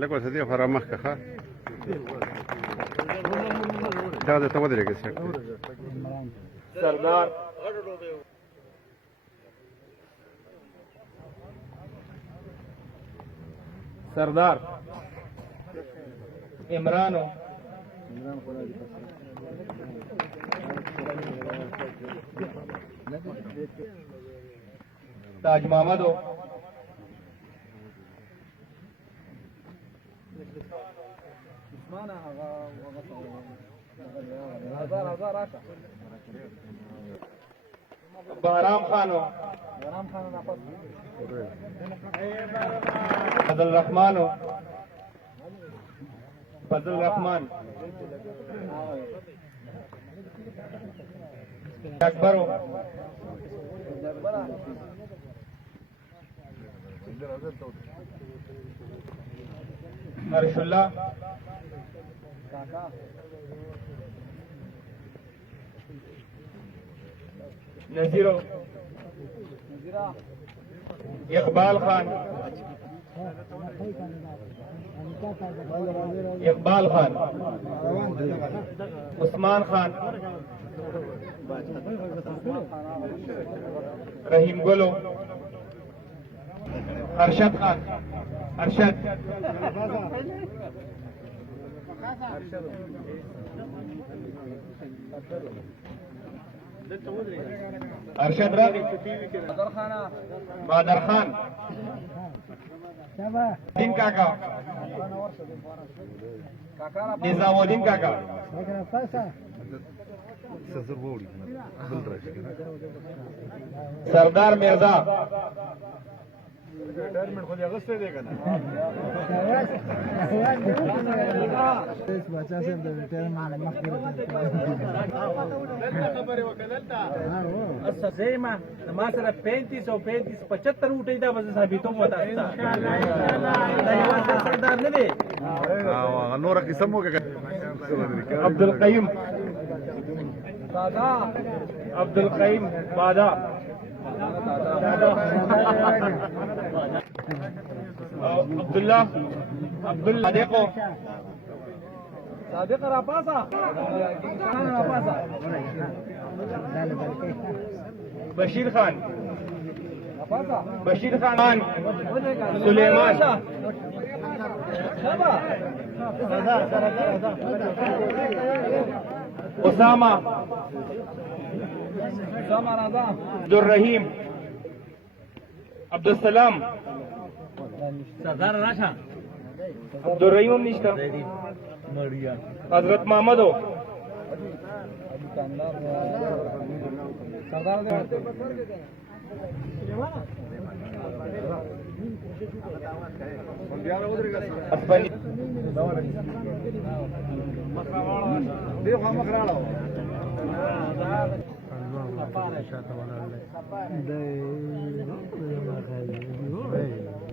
لکه څه دی خورا مخ کا دا د تو درې کې سردار سردار عمرانو تاج محمدو بهرام خانو فضل الرحمانو فضل الرحمن اکبرو ارش اللہ نذیرو اقبال خان اقبال خان عثمان خان رحیم گلو ارشد خان ارشد ارشد راغی بادر خان دین کاکا نظام الدین کاکا سردار مرزا ما سره 35 او 75 روټي دا به ثابتوم وتا سردار نه دی نور قسم وکړه عبد القيم عبد القيم بادا عبد الله صادقو صادق راپاسا بشیر خان بشیر خان سلیمان اسامہ عبد الرحیم عبد السلام سردار راشه عبد الرحیم نشتا حضرت محمدو شاته ولاړ دی